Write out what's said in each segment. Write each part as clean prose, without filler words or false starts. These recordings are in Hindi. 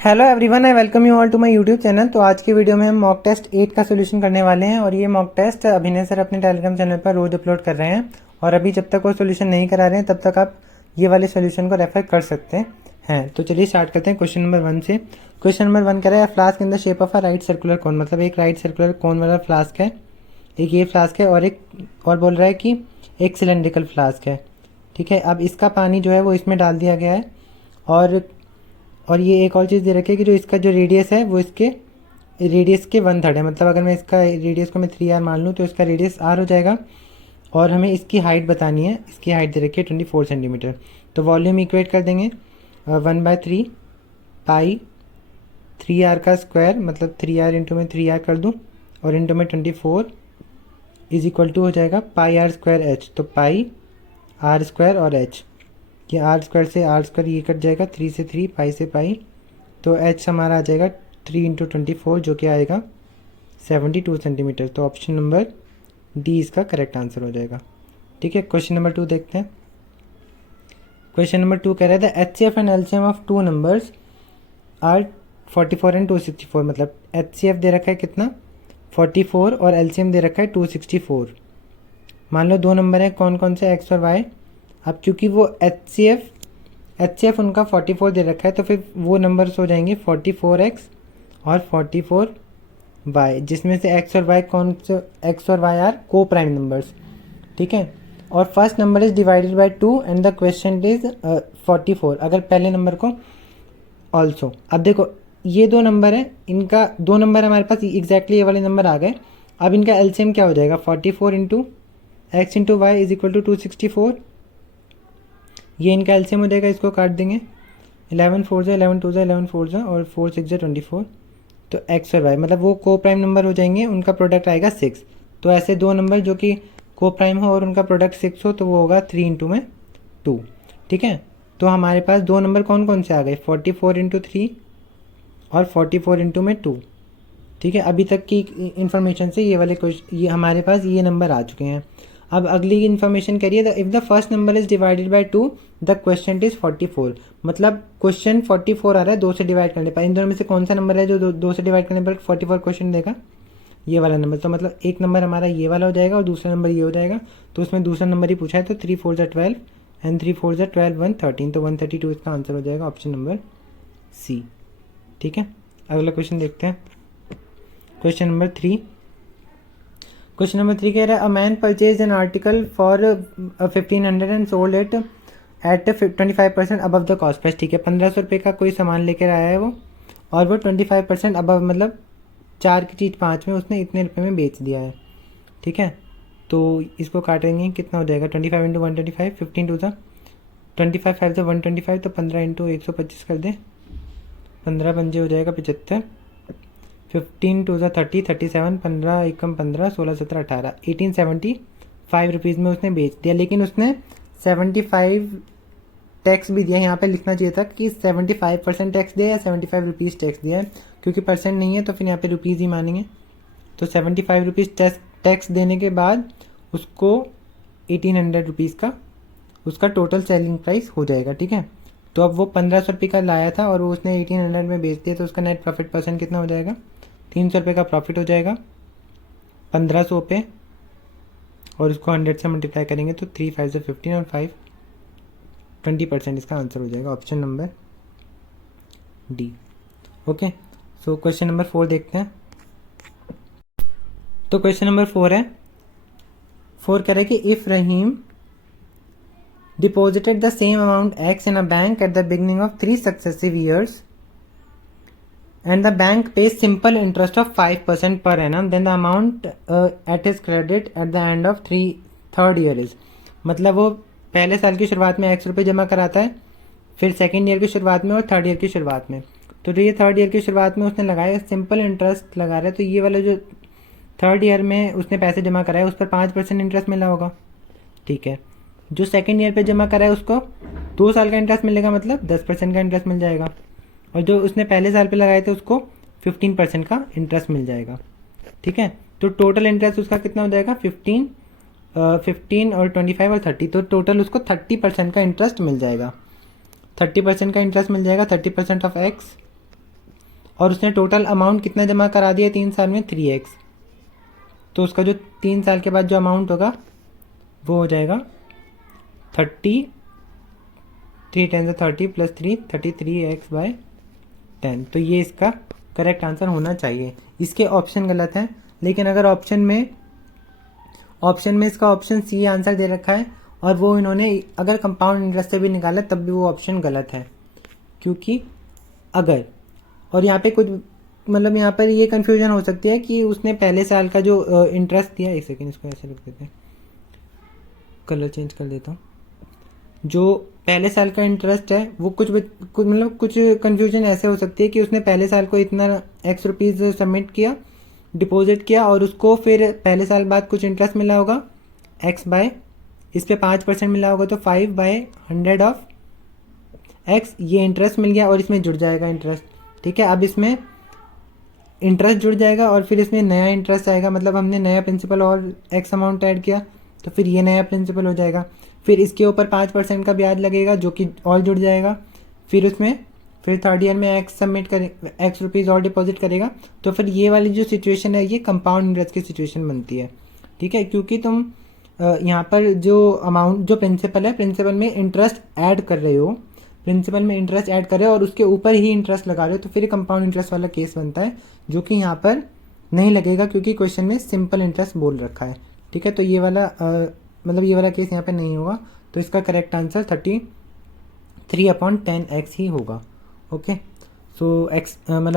Hello everyone, I welcome you all to my YouTube channel. तो आज की वीडियो में हम मॉक टेस्ट 8 का सोल्यूशन करने वाले हैं और ये मॉक टेस्ट अभिनय सर अपने टेलीग्राम चैनल पर रोज अपलोड कर रहे हैं। और अभी जब तक वो सोल्यूशन नहीं करा रहे हैं तब तक आप ये वाले सोल्यूशन को रेफर कर सकते हैं। तो चलिए स्टार्ट करते हैं क्वेश्चन नंबर 1 से। क्वेश्चन नंबर 1 कह रहा है flask in the shape of a right circular cone, मतलब एक राइट सर्कुलर कोन वाला फ्लास्क है, एक ये फ्लास्क है और एक और बोल रहा है कि एक सिलेंड्रिकल फ्लास्क है। ठीक है, अब इसका पानी जो है वो इसमें डाल दिया गया है और ये एक और चीज़ दे रखी है कि जो इसका जो रेडियस है वो इसके रेडियस के 1/3 है। मतलब अगर मैं इसका रेडियस को मैं 3r मान लूँ तो इसका रेडियस r हो जाएगा। और हमें इसकी हाइट बतानी है, इसकी हाइट दे रखी है 24 सेंटीमीटर। तो वॉल्यूम इक्वेट कर देंगे 1/3 पाई 3r का स्क्वायर, मतलब 3r इंटू में 3r कर दूँ और इंटू में 24 इज इक्वल टू हो जाएगा पाई r स्क्वायर h। तो पाई r स्क्वायर और h, ये आर स्क्वायर से आर स्क्वायर ये कट जाएगा, 3 से 3 पाई से पाई, तो एच हमारा आ जाएगा 3 इंटू 24 जो कि आएगा 72 सेंटीमीटर। तो ऑप्शन नंबर डी इसका करेक्ट आंसर हो जाएगा। ठीक है, क्वेश्चन नंबर 2 देखते हैं। क्वेश्चन नंबर 2 कह रहा है the H C F and L C M of two numbers are 44 and 264। मतलब एच सी एफ दे रखा है कितना 44 और एल सी एम दे रखा है 264। मान लो दो नंबर है, कौन कौन से एक्स और वाई। अब क्योंकि वो एच सी एफ उनका 44 दे रखा है तो फिर वो नंबर्स हो जाएंगे 44x और 44y, जिसमें से x और y कौन से x और y आर को प्राइम नंबर्स। ठीक है, और first number is divided by 2 and the question is 44। अगर पहले नंबर को ऑल्सो, अब देखो ये दो नंबर है, इनका दो नंबर हमारे पास एग्जैक्टली ये वाले नंबर आ गए। अब इनका एलसीएम क्या हो जाएगा 44 into X into Y is equal to 264। ये इनका एलसीएम हो जाएगा, इसको काट देंगे 11 4 जा 11 2 जा 11 4 जा और 4 6 जा 24। तो एक्स और वाई मतलब वो को प्राइम नंबर हो जाएंगे, उनका प्रोडक्ट आएगा 6। तो ऐसे दो नंबर जो कि को प्राइम हो और उनका प्रोडक्ट 6 हो तो वो होगा 3 इंटू में 2। ठीक है, तो हमारे पास दो नंबर कौन कौन से आ गए 44 इंटू 3 और 44 इंटू में 2। ठीक है, अभी तक की इन्फॉर्मेशन से ये वाले ये हमारे पास ये नंबर आ चुके हैं। अब अगली इन्फॉर्मेशन करिए, if the first number is divided by 2 the question is 44। मतलब क्वेश्चन 44 आ रहा है 2 से डिवाइड करने पर। इन दोनों में से कौन सा नंबर है जो 2 से डिवाइड करने पर 44 क्वेश्चन देगा, ये वाला नंबर। तो मतलब एक नंबर हमारा ये वाला हो जाएगा और दूसरा नंबर ये हो जाएगा। तो उसमें दूसरा नंबर ही पूछा है, तो 3 4 जा 12 एंड 3 4 जा 12 113। तो 132 इसका आंसर हो जाएगा, ऑप्शन नंबर सी। ठीक है, अगला क्वेश्चन देखते हैं। Question number 3। क्वेश्चन नंबर 3 कह रहा है a man purchase an article for 1500 and sold it at 25% above the cost price. ठीक है, 1500 रुपये का कोई सामान लेकर आया है वो और वो 25% अबव, मतलब 4 की चीज़ 5 में उसने इतने रुपये में बेच दिया है। ठीक है, तो इसको काटेंगे कितना हो जाएगा 25 इंटू 125, 15 टू ज़ा 25 5 ज़ा 125, तो 15 इंटू 125 कर दें, 15 पंजे हो जाएगा 75, 15 टू ज़ा 30 37, 15 एकम 15 16 17 18, 1875 रुपीज़ में उसने बेच दिया। लेकिन उसने 75 टैक्स भी दिया। यहाँ पे लिखना चाहिए था कि 75% टैक्स दिया या 75 रुपीज़ टैक्स दिया है, क्योंकि परसेंट नहीं है तो फिर यहाँ पे रुपीज़ ही मानेंगे। तो 75 रुपीज़ टैक्स देने के बाद उसको 1800 रुपीज़ का उसका टोटल सेलिंग प्राइस हो जाएगा। ठीक है, तो अब वो 1500 रुपये का लाया था और वो उसने 1800 में बेच दिया, तो उसका नेट प्रॉफिट परसेंट कितना हो जाएगा 300 रुपये का प्रॉफिट हो जाएगा 1500 पे, और उसको 100 से मल्टीप्लाई करेंगे तो 3 5 से 15 और 5 20% इसका आंसर हो जाएगा, option number D. Okay, so question number 4 देखते हैं। तो क्वेश्चन नंबर 4 है, 4 कह रहा है कि if Rahim deposited the same amount x in a bank at the beginning of 3 successive years and the bank pays simple interest of 5% per annum, then the amount at his credit at the end of third year is। मतलब वो पहले साल की शुरुआत में x रुपये जमा कराता है, फिर सेकेंड ईयर की शुरुआत में और थर्ड ईयर की शुरुआत में। तो ये थर्ड ईयर की शुरुआत में उसने लगाया सिंपल इंटरेस्ट लगा रहा है, तो ये वाला जो थर्ड ईयर में उसने पैसे जमा कराए उस पर 5% इंटरेस्ट मिला होगा। ठीक है, जो सेकेंड ईयर पे जमा कराए उसको 2 साल का इंटरेस्ट मिलेगा, मतलब 10% का इंटरेस्ट मिल जाएगा। और जो उसने पहले साल पे लगाए थे उसको 15% का इंटरेस्ट मिल जाएगा। ठीक है, तो टोटल इंटरेस्ट उसका कितना हो जाएगा 15 और 25 और 30, तो टोटल उसको 30% का इंटरेस्ट मिल जाएगा। 30% का इंटरेस्ट मिल जाएगा, 30% ऑफ एक्स और उसने टोटल अमाउंट कितना जमा करा दिया 3 साल में 3x, तो उसका जो 3 साल के बाद जो अमाउंट होगा वो हो जाएगा 30, 3 10 30 प्लस 3 33x/10। तो ये इसका करेक्ट आंसर होना चाहिए। इसके ऑप्शन गलत हैं, लेकिन अगर ऑप्शन में इसका ऑप्शन सी आंसर दे रखा है और वो इन्होंने अगर कंपाउंड इंटरेस्ट से भी निकाला तब भी वो ऑप्शन गलत है, क्योंकि अगर, और यहाँ पे कुछ मतलब यहाँ पर ये कन्फ्यूजन हो सकती है कि उसने पहले साल का जो इंटरेस्ट दिया, एक सेकेंड इसको ऐसे रख देते हैं, कलर चेंज कर देता हूँ। जो पहले साल का इंटरेस्ट है वो कुछ कन्फ्यूजन ऐसे हो सकती है कि उसने पहले साल को इतना x रुपीज़ सबमिट किया, डिपॉजिट किया, और उसको फिर पहले साल बाद कुछ इंटरेस्ट मिला होगा x बाय, इस पे 5% मिला होगा तो 5/100 ऑफ x, ये इंटरेस्ट मिल गया और इसमें जुड़ जाएगा इंटरेस्ट। ठीक है, अब इसमें इंटरेस्ट जुड़ जाएगा और फिर इसमें नया इंटरेस्ट आएगा, मतलब हमने नया प्रिंसिपल और x अमाउंट ऐड किया तो फिर ये नया प्रिंसिपल हो जाएगा। फिर इसके ऊपर 5% का ब्याज लगेगा जो कि और जुड़ जाएगा। फिर उसमें फिर थर्ड ईयर में x सबमिट करे, x रुपीज़ और डिपॉजिट करेगा, तो फिर ये वाली जो सिचुएशन है ये कंपाउंड इंटरेस्ट की सिचुएशन बनती है। ठीक है, क्योंकि तुम यहाँ पर जो अमाउंट, जो प्रिंसिपल है, प्रिंसिपल में इंटरेस्ट ऐड कर रहे हो, और उसके ऊपर ही इंटरेस्ट लगा रहे हो, तो फिर कंपाउंड इंटरेस्ट वाला केस बनता है, जो कि यहाँ पर नहीं लगेगा क्योंकि क्वेश्चन में सिंपल इंटरेस्ट बोल रखा है। ठीक है, तो ये वाला ये वाला केस यहाँ पे नहीं होगा, तो इसका करेक्ट आंसर 33/10x ही होगा। ओके, सो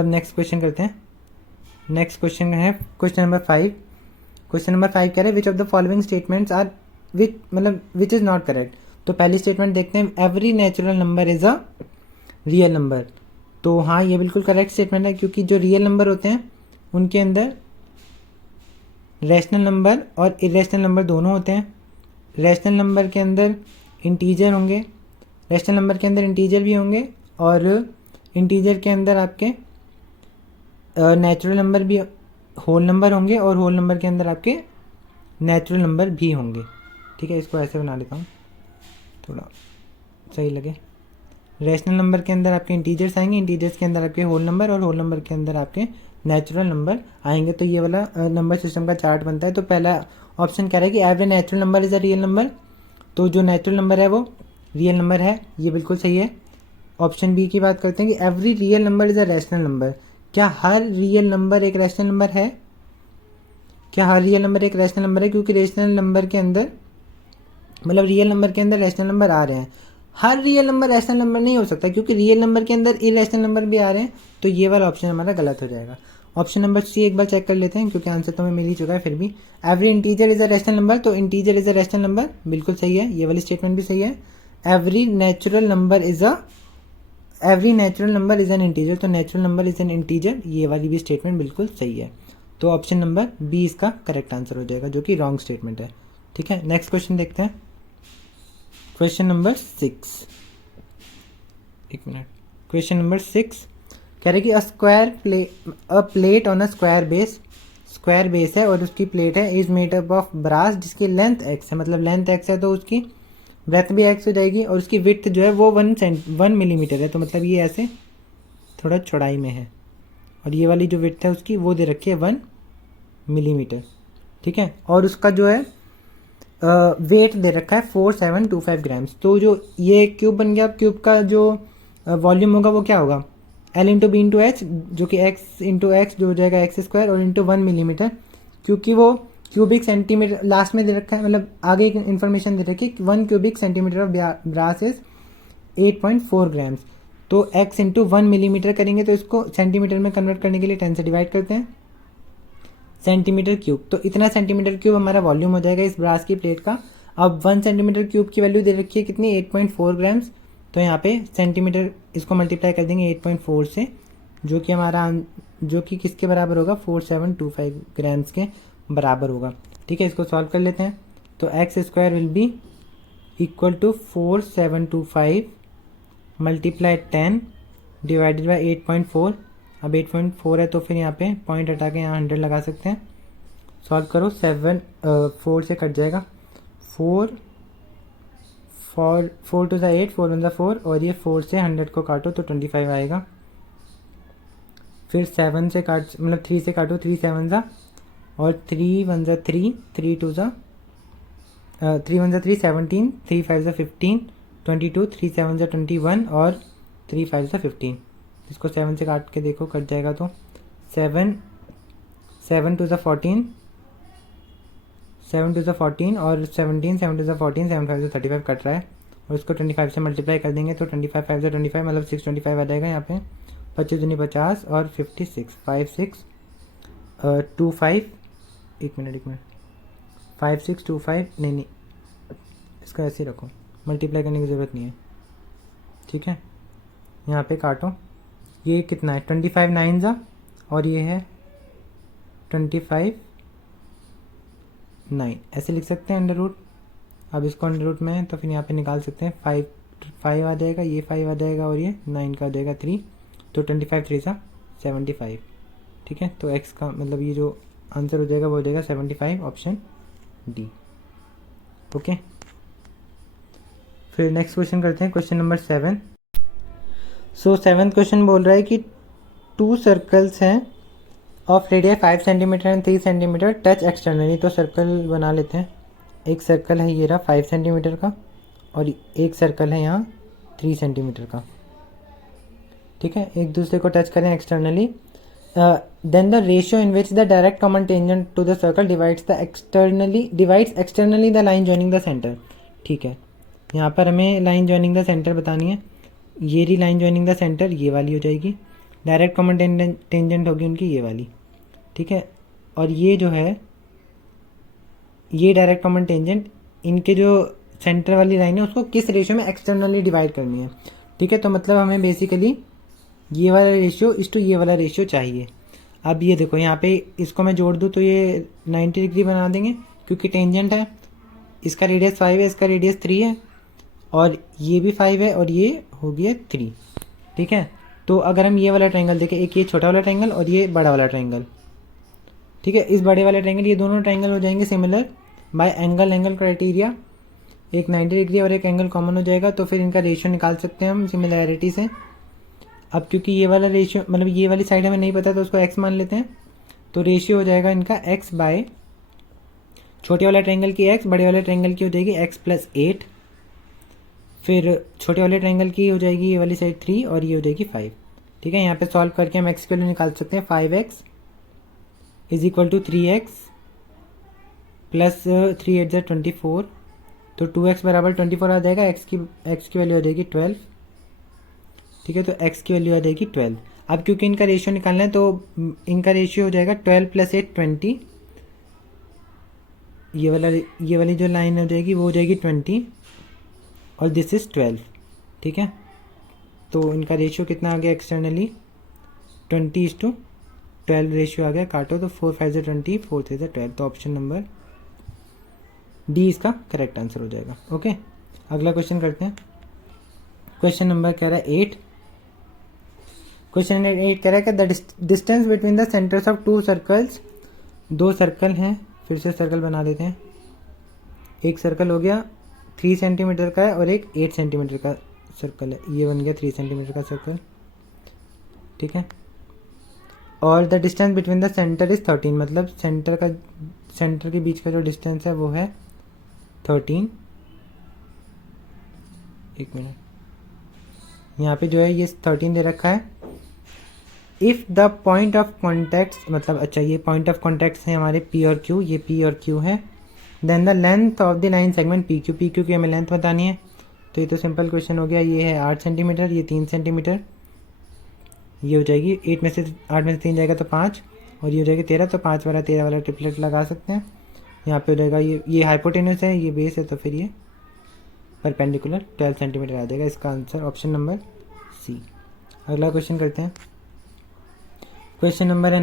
नेक्स्ट क्वेश्चन करते हैं। नेक्स्ट क्वेश्चन है क्वेश्चन नंबर 5। क्वेश्चन नंबर 5 कह रहे हैं which of the following statements are which is not correct. तो पहली स्टेटमेंट देखते हैं, every natural number is a real number. तो हाँ, ये बिल्कुल करेक्ट स्टेटमेंट है, क्योंकि जो रियल नंबर होते हैं उनके अंदर रैशनल नंबर और इरेशनल नंबर दोनों होते हैं। रैशनल नंबर के अंदर इंटीजर होंगे, रैशनल नंबर के अंदर इंटीजर भी होंगे, और इंटीजर के अंदर आपके नेचुरल नंबर भी होल नंबर होंगे, और होल नंबर के अंदर आपके नेचुरल नंबर भी होंगे। ठीक है, इसको ऐसे बना लेता हूँ थोड़ा सही लगे। रैशनल नंबर के अंदर आपके इंटीजर्स आएंगे, इंटीजर्स के अंदर आपके होल नंबर, और होल नंबर के अंदर आपके नेचुरल नंबर आएंगे। तो ये वाला नंबर सिस्टम का चार्ट बनता है। तो पहला ऑप्शन कह रहा है कि every natural number is a real number, तो जो नेचुरल नंबर है वो रियल नंबर है, ये बिल्कुल सही है। ऑप्शन बी की बात करते हैं कि every real number is a rational number. क्या हर रियल नंबर एक रैशनल नंबर है? क्या हर रियल नंबर एक रैशनल नंबर है? क्योंकि रैशनल नंबर के अंदर रियल नंबर के अंदर रैशनल नंबर आ रहे हैं। हर रियल नंबर रैशनल नंबर नहीं हो सकता, क्योंकि रियल नंबर के अंदर इरेशनल नंबर भी आ रहे हैं, तो ये वाला ऑप्शन हमारा गलत हो जाएगा। ऑप्शन नंबर सी एक बार चेक कर लेते हैं, क्योंकि आंसर तो हमें मिल ही चुका है फिर भी। Every integer is a rational number, तो integer is a rational number बिल्कुल सही है, ये वाली स्टेटमेंट भी सही है। Every natural number is an integer, तो natural number is an integer, ये वाली भी स्टेटमेंट बिल्कुल सही है। तो ऑप्शन नंबर बी इसका करेक्ट आंसर हो जाएगा, जो कि रॉन्ग स्टेटमेंट है। ठीक है, नेक्स्ट क्वेश्चन देखते हैं। क्वेश्चन नंबर 6, एक मिनट। क्वेश्चन नंबर 6 कह रहे कि a plate on a square base है और उसकी प्लेट है is made up of brass जिसकी लेंथ x है, मतलब लेंथ x है तो उसकी ब्रेथ भी x हो जाएगी, और उसकी विड्थ जो है वो 1 मिलीमीटर है, तो मतलब ये ऐसे थोड़ा चौड़ाई में है, और ये वाली जो विड्थ है उसकी वो दे रखी है 1 मिलीमीटर। ठीक है, और उसका जो है वेट दे रखा है 4725 ग्राम्स। तो जो ये क्यूब बन गया, क्यूब का जो वॉल्यूम होगा वो क्या होगा, L into B into H, जो कि x इंटू एक्स जो हो जाएगा एक्स स्क्वायर, और इंटू 1 मिलीमीटर, क्योंकि वो क्यूबिक सेंटीमीटर लास्ट में दे रखा है, मतलब आगे एक इन्फॉर्मेशन दे रखी है 1 cubic centimetre of brass is 8.4 grams. तो x इंटू 1 मिलीमीटर करेंगे तो इसको सेंटीमीटर में कन्वर्ट करने के लिए 10 से डिवाइड करते हैं, सेंटीमीटर क्यूब। तो इतना सेंटीमीटर क्यूब हमारा वॉल्यूम हो जाएगा इस ब्रास की प्लेट का। अब 1 सेंटीमीटर क्यूब की वैल्यू दे रखी है कितनी, 8.4 ग्राम्स, तो यहाँ पे सेंटीमीटर इसको मल्टीप्लाई कर देंगे 8.4 से, जो कि किसके बराबर होगा, 4725 ग्राम्स के बराबर होगा। ठीक है, इसको सॉल्व कर लेते हैं। तो x square will be equal to 4725 multiply 10 divided by 8.4। अब 8.4 है तो फिर यहाँ पे पॉइंट हटा के यहाँ 100 लगा सकते हैं। सॉल्व करो, 4 से कट जाएगा, 4 टू ज़ा 8, 4 वन ज़ा 4, और ये 4 से 100 को काटो तो 25 आएगा। फिर 7 से काट, मतलब 3 से काटो, 3 7 ज़ा, और 3 1 ज़ा 3, 3 2 ज़ा 3 1 ज़ा 3 17, 3 5 ज़ा 15, 22, 3 7 ज़ा 21 और 3 5 ज़ा 15। इसको 7 से काट के देखो, कट जाएगा तो 7 7 2 ज़ा 14, 7 2 ज़ा 14 और 17, 7 2 ज़ा 14, 7 5 ज़ा 35 कट रहा है, और इसको 25 से मल्टीप्लाई कर देंगे तो 25 5 ज़ा 25 मतलब 625 आ जाएगा यहाँ पे। 25 दूनी 50 और 56, 5 6 2 5, एक मिनट 5 6 2 5, नहीं इसका ऐसे ही रखो, मल्टीप्लाई करने की ज़रूरत नहीं है, ठीक है। यहाँ पे काटो, ये कितना है 25 9 ज़ा, और ये है 25 9, ऐसे लिख सकते हैं अंडर रूट। अब इसको अंडर रूट में है तो फिर यहाँ पे निकाल सकते हैं, 5 आ जाएगा, ये 5 आ जाएगा और ये 9 का आ जाएगा 3, तो 25 3 सा 75, ठीक है। तो x का मतलब ये जो आंसर हो जाएगा वो हो जाएगा 75, ऑप्शन डी। ओके, फिर नेक्स्ट क्वेश्चन करते हैं, क्वेश्चन नंबर 7। सो 7th क्वेश्चन बोल रहा है कि 2 सर्कल्स हैं of radius 5 centimetre and 3 centimetre touch externally. तो सर्कल बना लेते हैं। एक सर्कल है ये रहा 5 सेंटीमीटर का, और एक सर्कल है यहाँ 3 सेंटीमीटर का, ठीक है। एक दूसरे को टच करें externally, then the ratio in which the direct common tangent to the circle divides externally the line joining the centre, ठीक है। यहाँ पर हमें लाइन जॉइनिंग द सेंटर बतानी है। ये रही लाइन जॉइनिंग द सेंटर, ये वाली हो जाएगी। डायरेक्ट कॉमन टेंजेंट होगी उनकी ये वाली, ठीक है। और ये जो है ये डायरेक्ट कॉमन टेंजेंट, इनके जो सेंटर वाली लाइन है उसको किस रेशियो में एक्सटर्नली डिवाइड करनी है, ठीक है। तो मतलब हमें बेसिकली ये वाला रेशियो इस टू ये वाला रेशियो चाहिए। अब ये देखो यहाँ पे इसको मैं जोड़ दूँ तो ये 90 डिग्री बना देंगे, क्योंकि टेंजेंट है। इसका रेडियस 5 है, इसका रेडियस 3 है, और ये भी 5 है, और ये हो गया 3, ठीक है। तो अगर हम ये वाला ट्रायंगल देखें, एक ये छोटा वाला ट्रायंगल और ये बड़ा वाला ट्रायंगल, ठीक है। इस बड़े वाले ट्रायंगल, ये दोनों ट्रायंगल हो जाएंगे सिमिलर बाय एंगल क्राइटेरिया। एक 90 डिग्री और एक एंगल कॉमन हो जाएगा, तो फिर इनका रेशियो निकाल सकते हैं हम सिमिलैरिटी से। अब क्योंकि ये वाला रेशियो मतलब ये वाली साइड हमें नहीं पता, तो उसको x मान लेते हैं। तो रेशियो हो जाएगा इनका x बाय छोटे वाले ट्रायंगल की x, बड़े वाले ट्रायंगल की हो जाएगी x प्लस 8, फिर छोटे वाले ट्रायंगल की हो जाएगी ये वाली साइड 3, और ये हो जाएगी 5, ठीक है। यहाँ पे सॉल्व करके हम x के लिए निकाल सकते हैं। 5x is equal to 3x plus 3 8 24, तो 2x बराबर 24 आ जाएगा। x की वैल्यू आ जाएगी 12, ठीक है। तो x की वैल्यू आ जाएगी 12। अब क्योंकि इनका रेशियो निकालना है तो इनका रेशियो हो जाएगा 12 प्लस 8 20, ये वाली जो लाइन हो जाएगी वो हो जाएगी 20, और दिस इज़ 12, ठीक है। तो इनका रेशियो कितना आ गया एक्सटर्नली 20:12 रेशियो आ गया। काटो तो 4 5 20, 4 3 12, तो ऑप्शन नंबर डी इसका करेक्ट आंसर हो जाएगा। ओके, अगला क्वेश्चन करते हैं। क्वेश्चन नंबर कह रहा है 8। क्वेश्चन नंबर 8 कह रहा है कि the distance between the centres of 2 circles, 2 circle हैं, फिर से सर्कल बना देते हैं। एक सर्कल हो गया 3 सेंटीमीटर का है और एक 8 सेंटीमीटर का सर्कल है, ये बन गया 3 सेंटीमीटर का सर्कल, ठीक है। और the distance between the centre is 13, मतलब सेंटर के बीच का जो डिस्टेंस है वो है 13। एक मिनट, यहाँ पे जो है ये 13 दे रखा है। If the point of contact, मतलब अच्छा ये पॉइंट ऑफ कॉन्टैक्ट है हमारे P और Q, ये P और Q है। Then the length of the line segment PQ की हमें लेंथ बतानी है। तो ये तो सिंपल क्वेश्चन हो गया। ये है 8 सेंटीमीटर, ये 3 सेंटीमीटर, ये हो जाएगी 8 में से 8 में से 3 जाएगा तो 5, और ये हो जाएगी 13, तो 5 वाला 13 वाला ट्रिपलेट लगा सकते हैं। यहाँ पे हो जाएगा ये हाइपोटेन्यूस है, ये बेस है, तो फिर ये परपेंडिकुलर 12 सेंटीमीटर आ जाएगा। इसका आंसर ऑप्शन नंबर सी। अगला क्वेश्चन करते हैं। क्वेश्चन नंबर है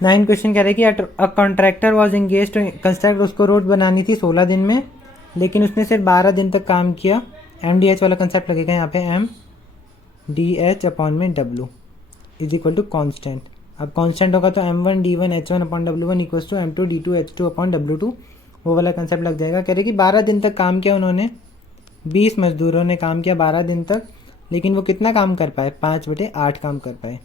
9 क्वेश्चन कह रहा है कि a contractor was engage to construct, उसको रोड बनानी थी 16 दिन में, लेकिन उसने सिर्फ 12 दिन तक काम किया। MDH वाला कंसेप्ट लगेगा यहाँ पे, MDH अपॉन में W is equal to constant. अब कॉन्स्टेंट होगा तो M1 D1 H1 upon W1 equals to M2 D2 H2 upon W2, वो वाला कंसेप्ट लग जाएगा। कह रहे कि 12 दिन तक काम किया उन्होंने, 20 मजदूरों ने काम किया 12 दिन तक, लेकिन वो कितना काम कर पाए, 5/8 काम कर पाए,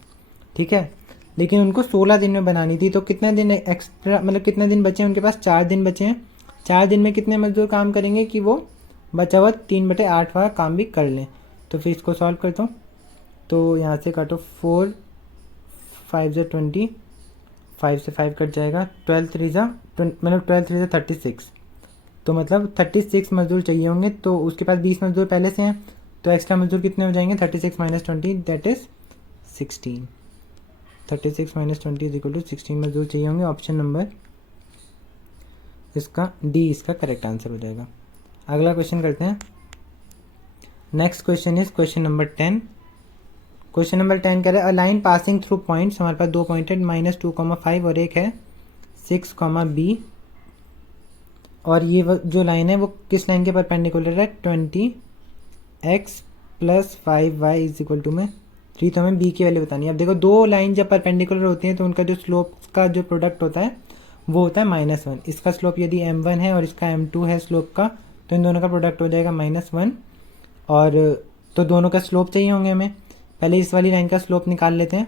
ठीक है। लेकिन उनको 16 दिन में बनानी थी, तो कितने दिन एक्स्ट्रा, मतलब कितने दिन बचे हैं उनके पास, 4 दिन बचे हैं। 4 दिन में कितने मजदूर काम करेंगे कि वो बचा हुआ 3/8 वाला काम भी कर लें। तो फिर इसको सॉल्व करता हूँ, तो यहाँ से काटो 4 5 × 20, 5 से 5 कट जाएगा, 12 3 मतलब 12 3 36, तो मतलब 36 मजदूर चाहिए होंगे। तो उसके पास 20 मजदूर पहले से हैं, तो एक्स्ट्रा मजदूर कितने हो जाएंगे, 36 - 20 that is 16। 36 - 20 is equal to 16 मजदूर चाहिए होंगे। ऑप्शन नंबर इसका डी इसका करेक्ट आंसर हो जाएगा। अगला क्वेश्चन करते हैं। Next question is question number 10। Question number 10 कह रहा है a line passing through points, हमारे पास 2 पॉइंट है -2,5 और एक है 6, B, और ये जो लाइन है वो किस लाइन के परपेंडिकुलर है, 20x + 5y is equal to में 3। तो हमें b की वैल्यू बतानी है। अब देखो, दो लाइन जब परपेंडिकुलर होती हैं तो उनका जो स्लोप का जो प्रोडक्ट होता है वो होता है -1। इसका स्लोप यदि m1 है और इसका m2 है स्लोप का, तो इन दोनों का प्रोडक्ट हो जाएगा -1। और तो दोनों का स्लोप चाहिए होंगे हमें। पहले इस वाली लाइन का स्लोप निकाल लेते हैं।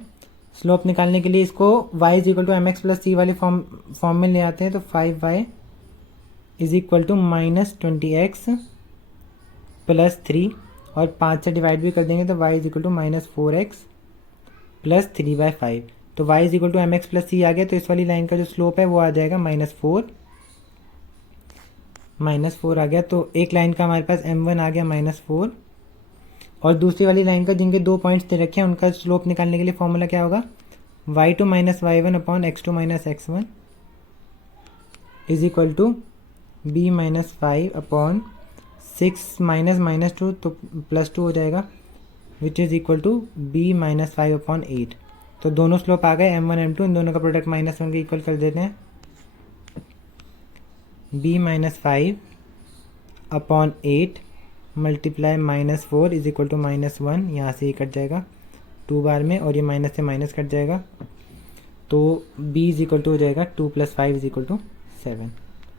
स्लोप निकालने के लिए इसको y is equal to mx + c वाले फॉर्म में ले आते हैं। तो 5y is equal to -20x + 3, और 5 से डिवाइड भी कर देंगे तो y is equal to -4x + 3/5। तो y is equal to mx + c आ गया। तो इस वाली लाइन का जो स्लोप है वो आ जाएगा -4 आ गया। तो एक लाइन का हमारे पास m1 आ गया -4, और दूसरी वाली लाइन का जिनके 2 पॉइंट्स दे रखे हैं उनका स्लोप निकालने के लिए फॉर्मूला क्या होगा, y2 - y1 / x2 - x1 is equal to b - 5 / 6 -2, तो +2 हो जाएगा, which is equal to b - 5/8। तो दोनों स्लोप आ गए m1 m2, इन दोनों का प्रोडक्ट -1 के इक्वल कर देते हैं। b - 5/8 multiply -4 is equal to -1, यहाँ से ये कट जाएगा 2 बार में, और ये माइनस से माइनस कट जाएगा। तो b इज इक्वल टू हो जाएगा 2 + 5 is equal to 7।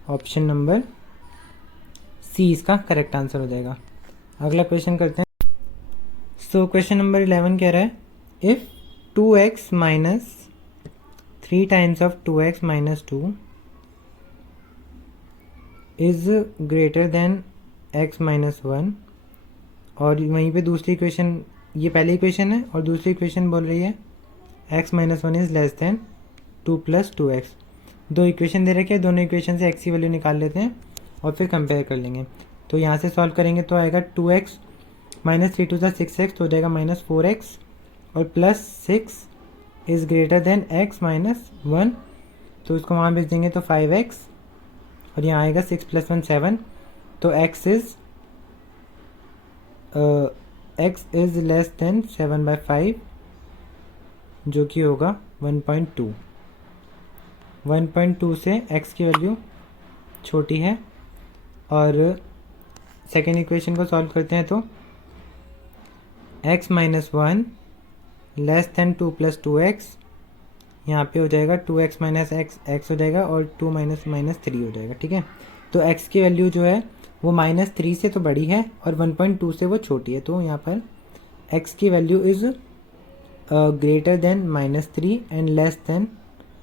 Option number C इसका करेक्ट आंसर हो जाएगा। अगला क्वेश्चन करते हैं। सो क्वेश्चन नंबर 11 कह रहा है if 2x - 3 times of 2x - 2 is greater than x - 1, और वहीं पे दूसरी इक्वेशन, ये पहली इक्वेशन है और दूसरी इक्वेशन बोल रही है x - 1 is less than 2 + 2x। दो इक्वेशन दे रखे हैं, दोनों इक्वेशन से x की वैल्यू निकाल लेते हैं और फिर कंपेयर कर लेंगे। तो यहाँ से सॉल्व करेंगे तो आएगा 2x - 3 × 6x, तो हो जाएगा -4x, और +6 इज़ ग्रेटर देन x - 1, तो इसको वहाँ भेज देंगे तो 5x, और यहाँ आएगा 6 + 1 7, तो x इज़ लेस देन 7/5, जो कि होगा 1.2। 1.2 से x की वैल्यू छोटी है। और सेकेंड इक्वेशन को सॉल्व करते हैं तो x - 1 लेस देन 2 + 2x, यहाँ पे हो जाएगा 2x - x हो जाएगा, और 2 - -3 हो जाएगा, ठीक है। तो x की वैल्यू जो है वो -3 से तो बड़ी है और 1.2 से वो छोटी है। तो यहाँ पर x की value is greater than -3 and less than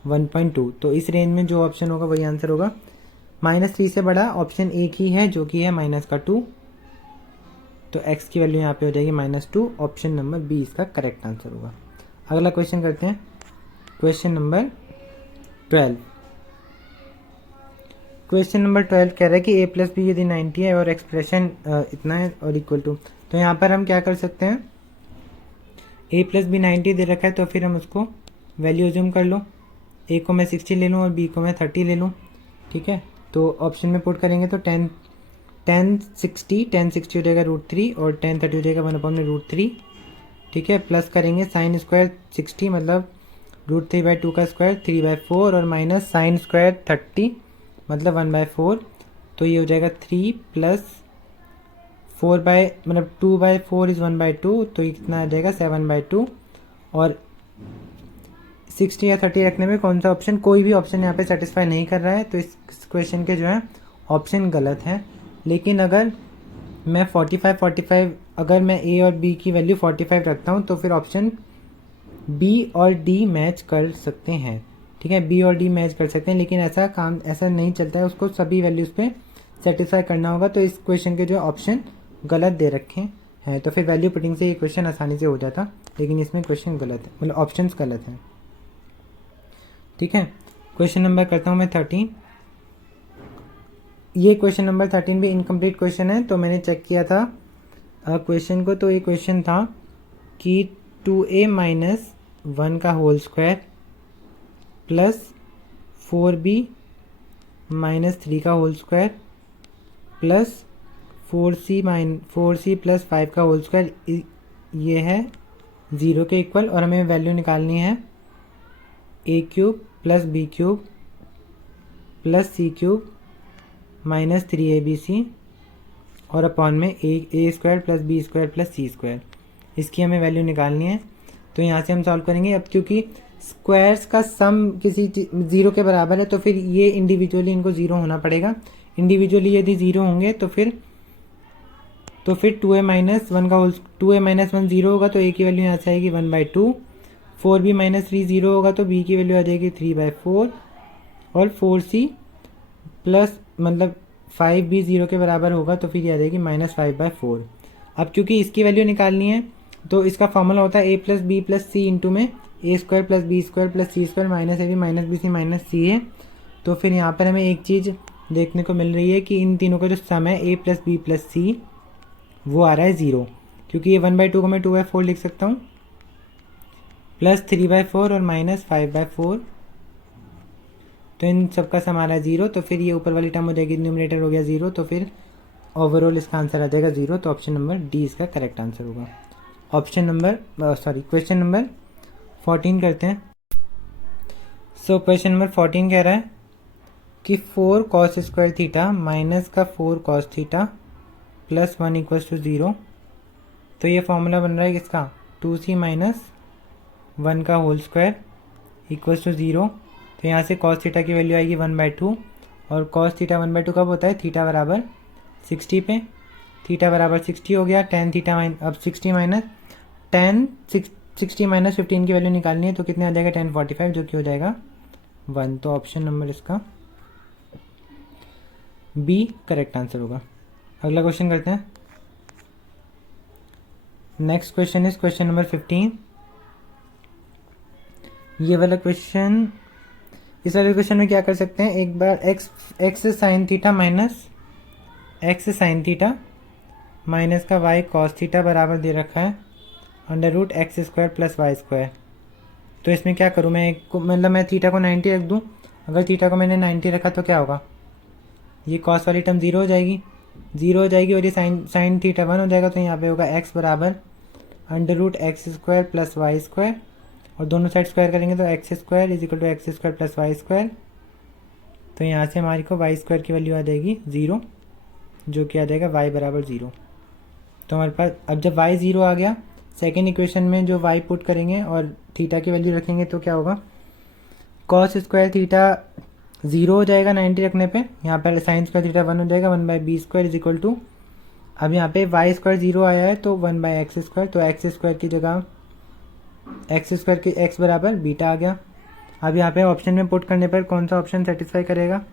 1.2। तो इस रेंज में जो ऑप्शन होगा वही आंसर होगा। -3 से बड़ा ऑप्शन एक ही है जो कि है -2, तो x की वैल्यू यहाँ पे हो जाएगी -2। ऑप्शन नंबर बी इसका करेक्ट आंसर होगा। अगला क्वेश्चन करते हैं। Question number 12। क्वेश्चन नंबर 12 कह रहा है कि a + b यदि 90 है और एक्सप्रेशन इतना है और इक्वल टू, तो यहाँ पर हम क्या कर सकते हैं, a + b 90 दे रखा है तो फिर हम उसको वैल्यू अज्यूम कर लो। a को मैं 60 ले लूँ और b को मैं 30 ले लूँ, ठीक है। तो ऑप्शन में पुट करेंगे तो 10 60 हो जाएगा √3, और 10 30 हो जाएगा 1/√3, ठीक है। प्लस करेंगे sin स्क्वायर 60 मतलब √3/2 का स्क्वायर 3/4, और माइनस sin स्क्वायर 30 मतलब 1/4, तो ये हो जाएगा 3 + 2/4 इज़ 1/2, तो ये कितना आ जाएगा 7/2। और 60 या 30 रखने में कौन सा ऑप्शन, कोई भी ऑप्शन यहाँ पे सेटिस्फाई नहीं कर रहा है, तो इस क्वेश्चन के जो है ऑप्शन गलत हैं। लेकिन अगर मैं 45 अगर मैं ए और बी की वैल्यू 45 रखता हूँ तो फिर ऑप्शन बी और डी मैच कर सकते हैं। ठीक है, बी और डी मैच कर सकते हैं, लेकिन ऐसा नहीं चलता है, उसको सभी वैल्यूज़ पे सेटिस्फाई करना होगा। तो इस क्वेश्चन के जो ऑप्शन गलत दे रखे हैं, तो फिर वैल्यू पुटिंग से ये क्वेश्चन आसानी से हो जाता, लेकिन इसमें क्वेश्चन गलत है, मतलब ऑप्शंस गलत हैं। ठीक है, क्वेश्चन नंबर करता हूँ मैं 13। ये क्वेश्चन नंबर 13 भी इनकम्प्लीट क्वेश्चन है। तो मैंने चेक किया था क्वेश्चन को, तो ये क्वेश्चन था कि 2a माइनस 1 का whole square plus 4b minus 3 का whole square plus 4c plus 5 का होल स्क्वायर, ये है 0 के इक्वल, और हमें वैल्यू निकालनी है a cube plus b cube plus c cube minus 3abc और अपॉन में a square plus b square plus c square. इसकी हमें वैल्यू निकालनी है। तो यहाँ से हम सॉल्व करेंगे। अब क्योंकि स्क्वायर्स का सम किसी 0 के बराबर है, तो फिर ये इंडिविजुअली इनको 0 होना पड़ेगा। इंडिविजुअली यदि 0 होंगे तो फिर 2a माइनस 1 का होल 2a माइनस 1 0 होगा, तो a की वैल्यू यहाँ से आएगी 1/2। 4b माइनस 3 0 होगा, तो b की वैल्यू आ जाएगी 3/4, और 4c प्लस मतलब 5b 0 के बराबर होगा, तो फिर ये आ जाएगी -5/4। अब क्योंकि इसकी वैल्यू निकालनी है, तो इसका फॉर्मूला होता है a plus B plus C into में a square plus B square plus C square minus ab minus B C minus C है। तो फिर यहाँ पर हमें एक चीज़ देखने को मिल रही है कि इन तीनों का जो सम है a प्लस बी प्लस सी, वो आ रहा है 0, क्योंकि ये 1/2 को मैं 2/4 लिख सकता हूँ, प्लस 3/4 और माइनस 5/4, तो इन सबका सम आ रहा है 0। तो फिर ये ऊपर वाली टर्म हो जाएगी, न्यूमरेटर हो गया 0, तो फिर ओवरऑल इसका आंसर आ जाएगा 0। तो ऑप्शन नंबर डी इसका करेक्ट आंसर होगा। क्वेश्चन नंबर 14 करते हैं। क्वेश्चन नंबर 14 कह रहा है कि 4 cos स्क्वायर थीटा माइनस का 4 cos theta plus 1 equals to 0। तो ये फॉर्मूला बन रहा है किसका, 2c माइनस 1 का होल स्क्वायर इक्वल्स टू 0। तो यहाँ से cos थीटा की वैल्यू आएगी 1/2, और cos थीटा 1/2 कब होता है, थीटा बराबर 60 पे। थीटा बराबर 60 हो गया, tan थीटा अब 60 माइनस tan 60 माइनस 15 की वैल्यू निकालनी है, तो कितने आ जाएगा tan 45, जो कि हो जाएगा 1। तो ऑप्शन नंबर इसका बी करेक्ट आंसर होगा। अगला क्वेश्चन करते हैं। Next question is question number 15। ये वाला क्वेश्चन, इस वाले क्वेश्चन में क्या कर सकते हैं, एक बार X sine theta minus X sine theta minus का वाई कॉस थीटा बराबर दे रखा है under root x square plus Y square. तो इसमें क्या करूँ मैं, मतलब मैं थीटा को 90 रख दूँ। अगर थीटा को मैंने 90 रखा तो क्या होगा, ये कॉस वाली टर्म 0 हो जाएगी, और ये साइन थीटा 1 हो जाएगा। तो यहाँ पे होगा एक्स बराबर under root x square plus Y square, और दोनों साइड स्क्वायर करेंगे तो x square is equal to x square plus Y square. तो यहाँ से हमारी को वाई स्क्वायर की वैल्यू आ जाएगी 0, जो कि आ जाएगा वाई बराबर 0। तो हमारे पास अब जब वाई 0 आ गया, सेकेंड इक्वेशन में जो वाई पुट करेंगे और थीटा की वैल्यू रखेंगे, तो क्या होगा, कॉस स्क्वायर थीटा 0 हो जाएगा 90 रखने पे। यहाँ पर साइन स्क्वायर थीटा 1 हो जाएगा 1/b square is equal to, अब यहाँ पे वाई स्क्वायर 0 आया है तो 1/x स्क्वायर, तो एक्स स्क्वायर की जगह एक्स स्क्वायर की एक्स बराबर बीटा आ गया। अब यहाँ पे ऑप्शन में पुट करने पर कौन सा ऑप्शन सेटिस्फाई करेगा,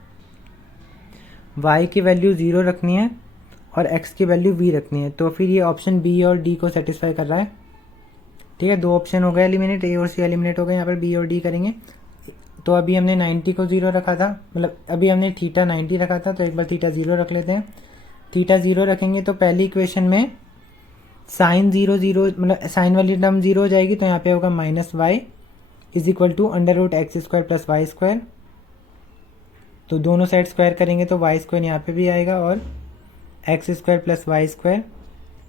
y की वैल्यू 0 रखनी है और x की वैल्यू v रखनी है। तो फिर ये ऑप्शन b और d को सेटिस्फाई कर रहा है। ठीक है, दो ऑप्शन हो गए एलिमिनेट, a और c एलिमिनेट हो गए। यहाँ पर b और d करेंगे। तो अभी हमने 90 को 0 रखा था, मतलब अभी हमने थीटा 90 रखा था, तो एक बार थीटा 0 रख लेते हैं। थीटा 0 रखेंगे तो पहली इक्वेशन में साइन 0 मतलब साइन वाली टर्म 0 हो जाएगी, तो यहाँ पे होगा minus y is equal to under root x square plus Y square. तो दोनों साइड स्क्वायर करेंगे तो वाई स्क्वायर यहाँ पे भी आएगा, और x square plus Y square,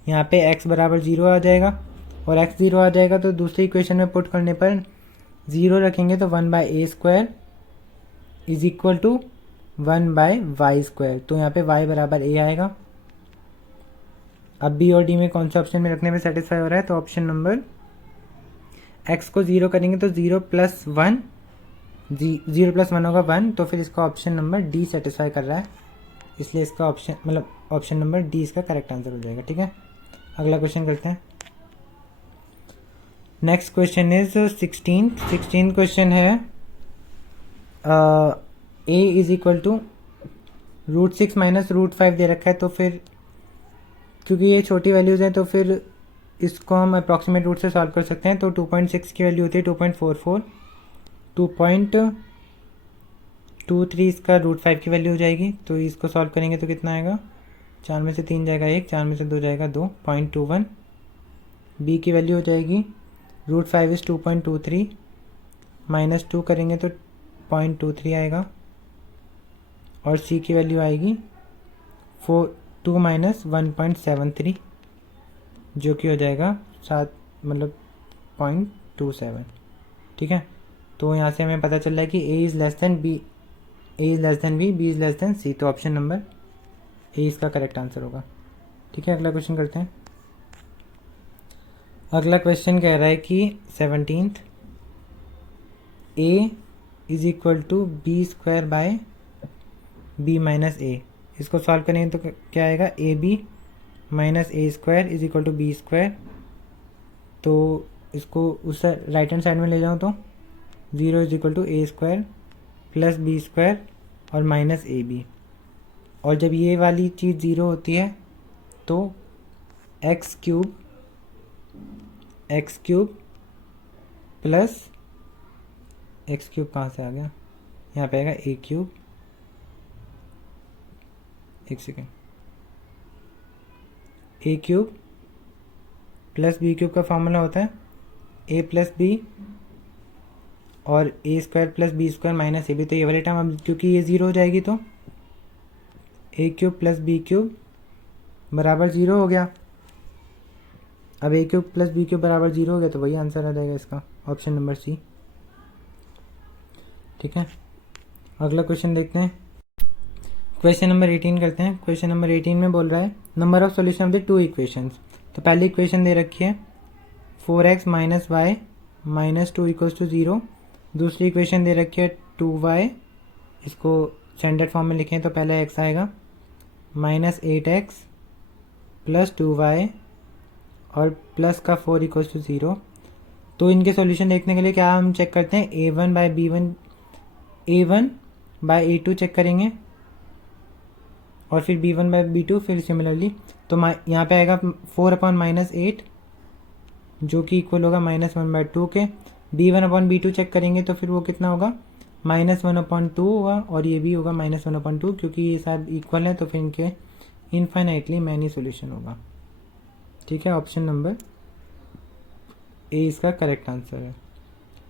यहाँ पे एक्स बराबर 0 आ जाएगा, और एक्स 0 आ जाएगा तो दूसरी इक्वेशन में पुट करने पर 0 रखेंगे तो 1/a square is equal to 1/y square. तो यहाँ पे y बराबर a आएगा। अब b और d में कौन से ऑप्शन में रखने में सेटिस्फाई हो रहा है, तो ऑप्शन नंबर x को 0 करेंगे तो 0 + 1 0 + 1 होगा 1, तो फिर इसका ऑप्शन नंबर डी सेटिस्फाई कर रहा है, इसलिए इसका ऑप्शन मतलब ऑप्शन नंबर डी इसका करेक्ट आंसर हो जाएगा। ठीक है, अगला क्वेश्चन करते हैं। नेक्स्ट क्वेश्चन इज 16 क्वेश्चन है। ए इज इक्वल टू √6 माइनस √5 दे रखा है, तो फिर क्योंकि ये छोटी वैल्यूज़ हैं तो फिर इसको हम अप्रॉक्सीमेट रूट से सॉल्व कर सकते हैं। तो 2.6 की वैल्यू होती है 2.44, 2.23 इसका √5 की वैल्यू हो जाएगी। तो इसको सॉल्व करेंगे तो कितना आएगा, 4 में से 3 जाएगा 1, 4 में से 2 जाएगा 2, 0.21। बी की वैल्यू हो जाएगी √5 इज़ 2.23, माइनस 2 करेंगे तो 0.23 आएगा। और सी की वैल्यू आएगी 2 माइनस 1.73, जो कि हो जाएगा 7 मतलब 0.27। ठीक है, तो यहाँ से हमें पता चल रहा है कि A is less than B, A is less than B, B is less than C. तो ऑप्शन नंबर ए इसका करेक्ट आंसर होगा। ठीक है, अगला क्वेश्चन करते हैं। अगला क्वेश्चन कह रहा है कि 17th A is equal to B square by B minus A. इसको सॉल्व करेंगे तो क्या आएगा, A B minus A square is equal to B square. तो इसको उस राइट हैंड साइड में ले जाऊँ तो 0 is equal to A square plus B square और माइनस ए बी। और जब ये वाली चीज़ 0 होती है तो X cube plus X cube कहाँ से आ गया, यहाँ पे आएगा ए क्यूब, एक second, A cube plus B cube का फॉर्मूला होता है ए प्लस बी और A square plus B square minus A B. तो ये वाले टर्म अब क्योंकि ये 0 हो जाएगी तो ए क्यूब प्लस बी क्यूब बराबर 0 हो गया। अब ए क्यूब प्लस बी क्यूब बराबर 0 हो गया, तो वही आंसर आ जाएगा इसका, ऑप्शन नंबर सी। ठीक है, अगला क्वेश्चन देखते हैं। क्वेश्चन नंबर 18 करते हैं। क्वेश्चन नंबर 18 में बोल रहा है number of solution of the 2 equations. तो पहली इक्वेशन दे रखी है 4x minus y minus 2 equals to 0। दूसरी इक्वेशन दे रखी है 2y, इसको स्टैंडर्ड फॉर्म में लिखें तो पहले x आएगा माइनस 8x प्लस 2y और प्लस का 4 इक्वल्स टू 0। तो इनके सॉल्यूशन देखने के लिए क्या हम चेक करते हैं, a1 बाय a2 चेक करेंगे और फिर b1 बाय b2, फिर सिमिलरली। तो यहाँ पे आएगा 4/-8 जो कि इक्वल होगा -1/2 के। b1/b2 चेक करेंगे तो फिर वो कितना होगा, -1/2 होगा, और ये भी होगा -1/2, क्योंकि ये सब इक्वल है तो फिर इनके इनफाइनाइटली मैनी सोल्यूशन होगा। ठीक है, ऑप्शन नंबर ए इसका करेक्ट आंसर है।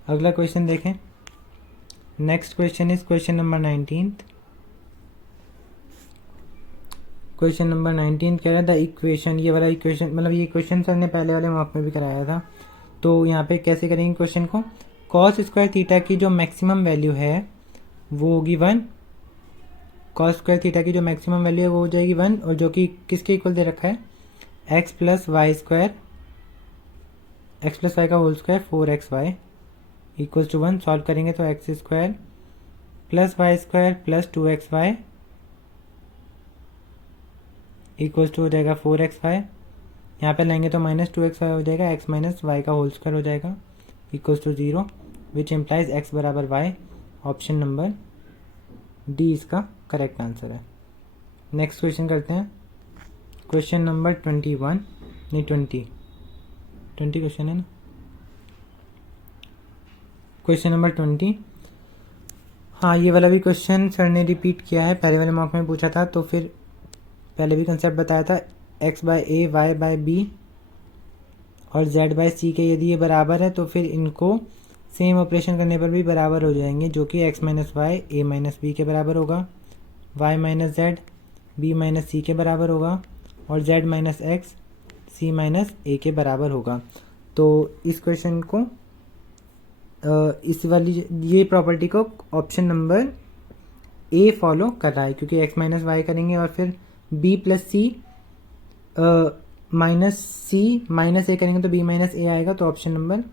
अगला क्वेश्चन देखें। Next question is question number 19। Question number 19 कह रहा है द इक्वेशन, ये वाला इक्वेशन मतलब ये क्वेश्चन सर ने पहले वाले मॉक में भी कराया था। तो यहाँ पे कैसे करेंगे क्वेश्चन को, कॉस स्क्वायर थीटा की जो मैक्सिमम वैल्यू है वो होगी 1, कॉस स्क्वायर थीटा की जो मैक्सिमम वैल्यू है वो हो जाएगी 1, और जो कि किसके इक्वल दे रखा है, एक्स प्लस वाई का whole square 4xy equals to 1। Solve करेंगे तो x square plus Y square plus 2xy equals to हो जाएगा 4xy। यहाँ पे लेंगे तो -2xy हो जाएगा, x माइनस वाई का होल स्क्वायर हो जाएगा equals to 0, which implies x बराबर y। ऑप्शन नंबर डी इसका करेक्ट आंसर है। नेक्स्ट क्वेश्चन करते हैं। क्वेश्चन नंबर 21 नहीं 20 क्वेश्चन है ना। क्वेश्चन नंबर 20, हाँ ये वाला भी क्वेश्चन सर ने रिपीट किया है, पहले वाले मॉक में पूछा था तो फिर पहले भी कंसेप्ट बताया था, x बाय ए वाई बाय बी और z बाय सी के यदि ये बराबर है तो फिर इनको सेम ऑपरेशन करने पर भी बराबर हो जाएंगे, जो कि x minus Y A minus B के बराबर होगा, y minus Z B minus C के बराबर होगा, और z minus X C minus A के बराबर होगा। तो इस क्वेश्चन को इस वाली ये प्रॉपर्टी को ऑप्शन नंबर ए फॉलो कर रहा है, क्योंकि x माइनस वाई करेंगे और फिर b प्लस सी माइनस ए करेंगे तो b माइनस ए आएगा। तो ऑप्शन नंबर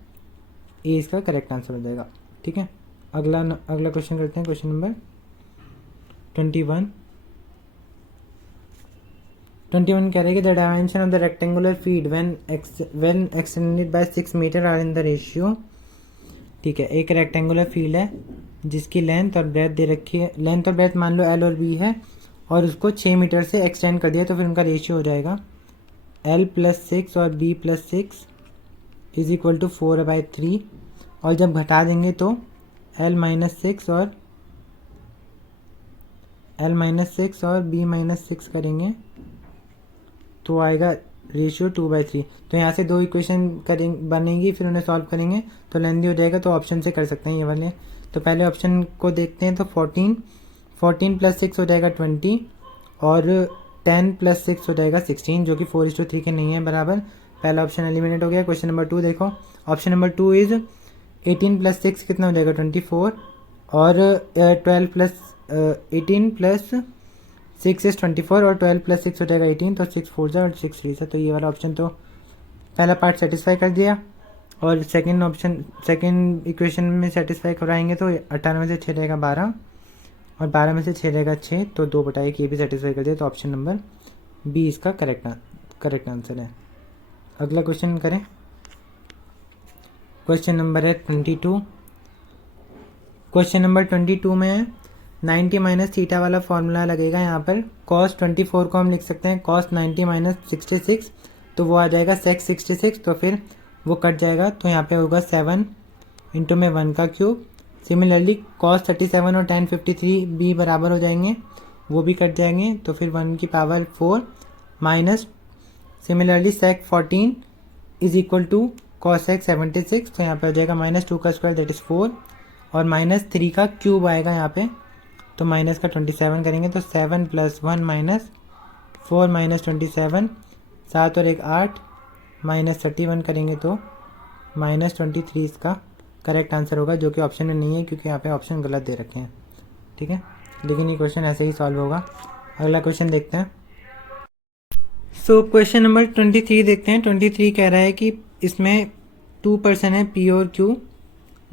ए इसका करेक्ट आंसर हो जाएगा। ठीक है, अगला क्वेश्चन करते हैं। क्वेश्चन नंबर 21, 21 कह रहे हैं कि the dimension of the rectangular feed when extended by 6 metre are in the ratio. ठीक है, एक रेक्टेंगुलर फील्ड है जिसकी लेंथ और ब्रेथ दे रखी है, लेंथ और ब्रेथ मान लो L और B है, और उसको 6 मीटर से एक्सटेंड कर दिया, तो फिर उनका रेशियो हो जाएगा L+6 और B+6 इज इक्वल टू 4/3। और जब घटा देंगे तो L-6 और B-6 करेंगे तो आएगा रेशियो 2/3। तो यहाँ से दो इक्वेशन बनेगी, फिर उन्हें सॉल्व करेंगे तो लेंदी हो जाएगा, तो ऑप्शन से कर सकते हैं ये वाले। तो पहले ऑप्शन को देखते हैं, तो 14 + 6 हो जाएगा 20, और 10 + 6 हो जाएगा 16, जो कि 4:3 के नहीं है बराबर। पहला ऑप्शन एलिमिनेट हो गया। क्वेश्चन नंबर 2 देखो, ऑप्शन नंबर 2 इज 18 + 6 कितना हो जाएगा 24, और 18 + 6 इज 24, और 12 + 6 हो जाएगा 18, तो 6 4 और 6 3। तो ये वाला ऑप्शन तो पहला पार्ट सेटिस्फाई कर दिया, और सेकेंड इक्वेशन में सेटिस्फाई कराएंगे तो 18 में से 6 रहेगा 12, और 12 में से 6 रहेगा 6, तो 2/1 ये भी सेटिस्फाई कर दिया। तो ऑप्शन नंबर बी इसका करेक्ट आंसर है। अगला क्वेश्चन करें। क्वेश्चन नंबर है 22। क्वेश्चन नंबर 22 में 90 - थीटा वाला फॉर्मूला लगेगा। यहाँ पर cos 24 को हम लिख सकते हैं cos 90 - 66, तो वो आ जाएगा sec 66, तो फिर वो कट जाएगा, तो यहाँ पे होगा 7 × में 1 का क्यूब। सिमिलरली cos 37 और tan 53 भी बराबर हो जाएंगे, वो भी कट जाएंगे, तो फिर 1 की power 4 minus similarly sec 14 is equal to cosec 76, तो यहाँ पे हो जाएगा -2 का स्क्वायर दैट इज 4, और -3 का क्यूब आएगा यहाँ पे, तो माइनस का 27 करेंगे, तो 7 + 1 - 4 - 27, 7 और 1 8, -31 करेंगे तो -23 इसका करेक्ट आंसर होगा, जो कि ऑप्शन में नहीं है क्योंकि यहाँ पे ऑप्शन गलत दे रखे हैं। ठीक है, लेकिन ये क्वेश्चन ऐसे ही सॉल्व होगा। अगला क्वेश्चन देखते हैं। सो क्वेश्चन नंबर 23 देखते हैं। 23 कह रहा है कि इसमें 2 पर्सन है P और Q,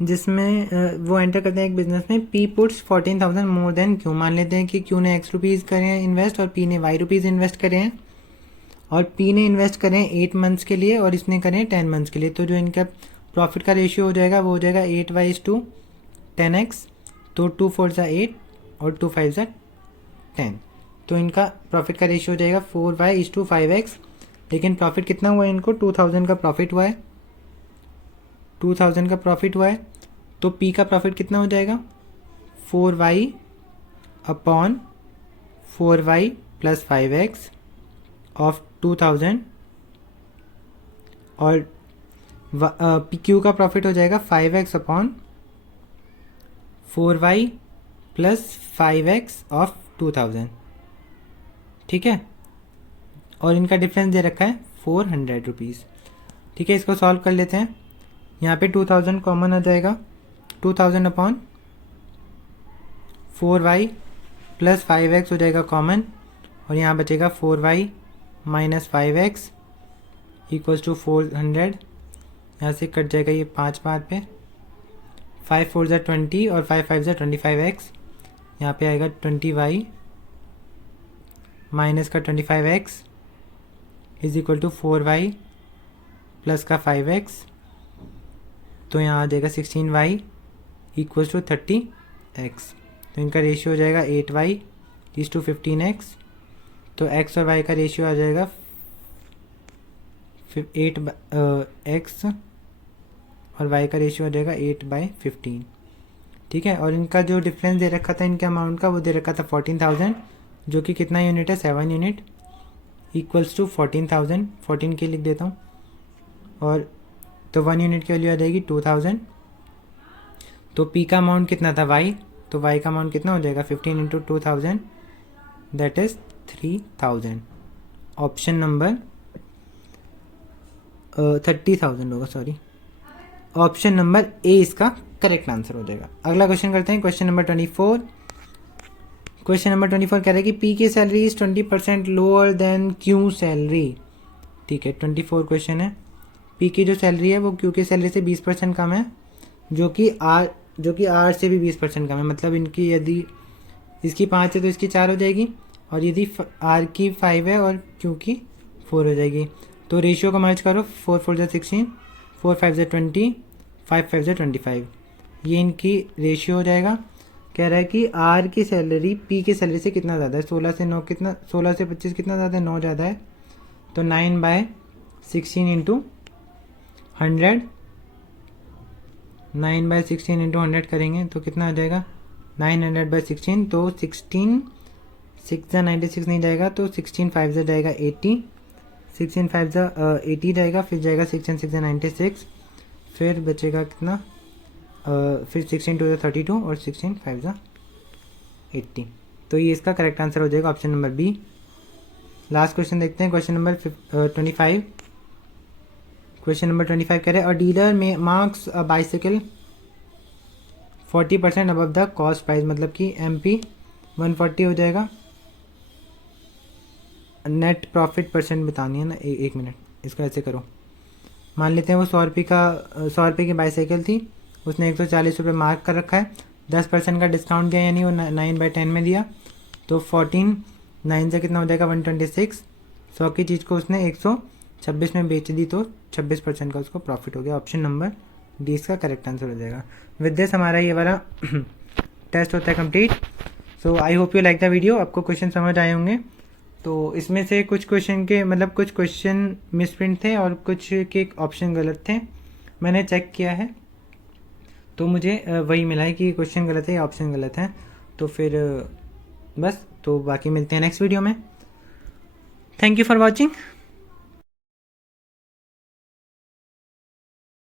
जिसमें वो एंटर करते हैं एक बिजनेस में। P puts 14,000 more than Q। मान लेते हैं कि Q ने X रुपीज़ करे हैं इन्वेस्ट और P ने Y रुपीज़ इन्वेस्ट करे हैं, और P ने इन्वेस्ट करें 8 मंथ्स के लिए और इसने करें 10 मंथ्स के लिए। तो जो इनका प्रॉफिट का रेशियो हो जाएगा वो हो जाएगा 8/10x, तो 2 4 8 और 2 5 10, तो इनका प्रॉफिट का रेशियो हो जाएगा 4y/5x। लेकिन प्रॉफिट कितना हुआ है इनको, 2000 का प्रॉफिट हुआ है, 2000 का प्रॉफिट हुआ है, तो P का प्रॉफिट कितना हो जाएगा 4y/4y + 5x ऑफ 2000, और Q का प्रॉफिट हो जाएगा 5x/4y + 5x ऑफ 2000। ठीक है, और इनका डिफरेंस दे रखा है 400 रुपीज़। ठीक है, इसको सॉल्व कर लेते हैं। यहाँ पे 2000 कॉमन आ जाएगा, 2000/4y + 5x हो जाएगा कॉमन, और यहाँ बचेगा 4y - 5x इक्वल्स टू 400। यहाँ से कट जाएगा ये 5 बार पे, 5 4 20 और 5 5 25x। यहाँ पे आएगा 20y माइनस का 25x is equal to 4y plus का 5x, तो यहाँ आ जाएगा 16y इक्वल्स टू 30x। तो इनका रेशियो हो जाएगा 8y इज टू 15x, तो x और y का रेशियो आ जाएगा 8x और y का रेशियो हो जाएगा 8/15। ठीक है, और इनका जो डिफरेंस दे रखा था इनके अमाउंट का, वो दे रखा था 14,000, जो कि कितना यूनिट है 7 यूनिट, इक्वल्स टू 14,000, 14 के लिख देता हूँ, और तो 1 यूनिट की वैल्यू आ जाएगी 2000। तो P का अमाउंट कितना था y, तो y का अमाउंट कितना हो जाएगा 15 × 2000 दैट इज 3000। ऑप्शन नंबर 30,000 होगा, सॉरी, ऑप्शन नंबर ए इसका करेक्ट आंसर हो जाएगा। अगला क्वेश्चन करते हैं, क्वेश्चन नंबर 24। क्वेश्चन नंबर 24 कह रहा है कि P की salary is 20% lower than Q salary. ठीक है, 24 क्वेश्चन है। P की जो सैलरी है वो Q की सैलरी से 20% कम है, जो कि R से भी 20% कम है। मतलब इनकी यदि इसकी 5 है तो इसकी 4 हो जाएगी, और यदि आर की 5 है और क्यू की 4 हो जाएगी। तो रेशियो को मर्ज करो, 4 4 जा 16, 4 5 जा 20, 5 5 जा 25, ये इनकी रेशियो हो जाएगा। कह रहा है कि आर की सैलरी पी की सैलरी से कितना ज़्यादा है। 16 से 9 कितना, 16 से 25 कितना ज़्यादा है, 9 ज़्यादा है। तो 9/16 इंटू 100, 9/16 इंटू 100 करेंगे तो कितना आ जाएगा, 900/16। तो 16 6 जा 96 नहीं जाएगा, तो 16 5 जा जाएगा 80, 16 5 जा 80 जाएगा, फिर जाएगा 16 6 जा 96, फिर बचेगा कितना, फिर 16 2 जा 32 और 16 5 जा 80। तो ये इसका करेक्ट आंसर हो जाएगा option number B. Last question देखते हैं, क्वेश्चन नंबर 25। क्वेश्चन नंबर 25 कह रहे हैं, अ डीलर में marks a bicycle 40% above the cost price, मतलब कि MP 140 हो जाएगा। नेट प्रॉफिट परसेंट बतानी है ना, एक मिनट, इसको ऐसे करो। मान लेते हैं वो 100 रुपये की बाइसाइकिल थी, उसने 140 रुपये मार्क कर रखा है, 10% का डिस्काउंट दिया, यानी वो 9/10 में दिया। तो 14 9 से कितना हो जाएगा, 126। 100 की चीज़ को उसने 126 में बेच दी, तो 26% का उसको प्रॉफिट हो गया। ऑप्शन नंबर डी इसका करेक्ट आंसर हो जाएगा। विद दिस हमारा ये वाला टेस्ट होता है complete. So I hope you like the video. आपको क्वेश्चन समझ आए होंगे। तो इसमें से कुछ क्वेश्चन के मतलब कुछ क्वेश्चन मिसप्रिंट थे और कुछ के ऑप्शन गलत थे, मैंने चेक किया है, तो मुझे वही मिला है कि क्वेश्चन गलत है या ऑप्शन गलत है। तो फिर बस, तो बाकी मिलते हैं नेक्स्ट वीडियो में। Thank you for watching.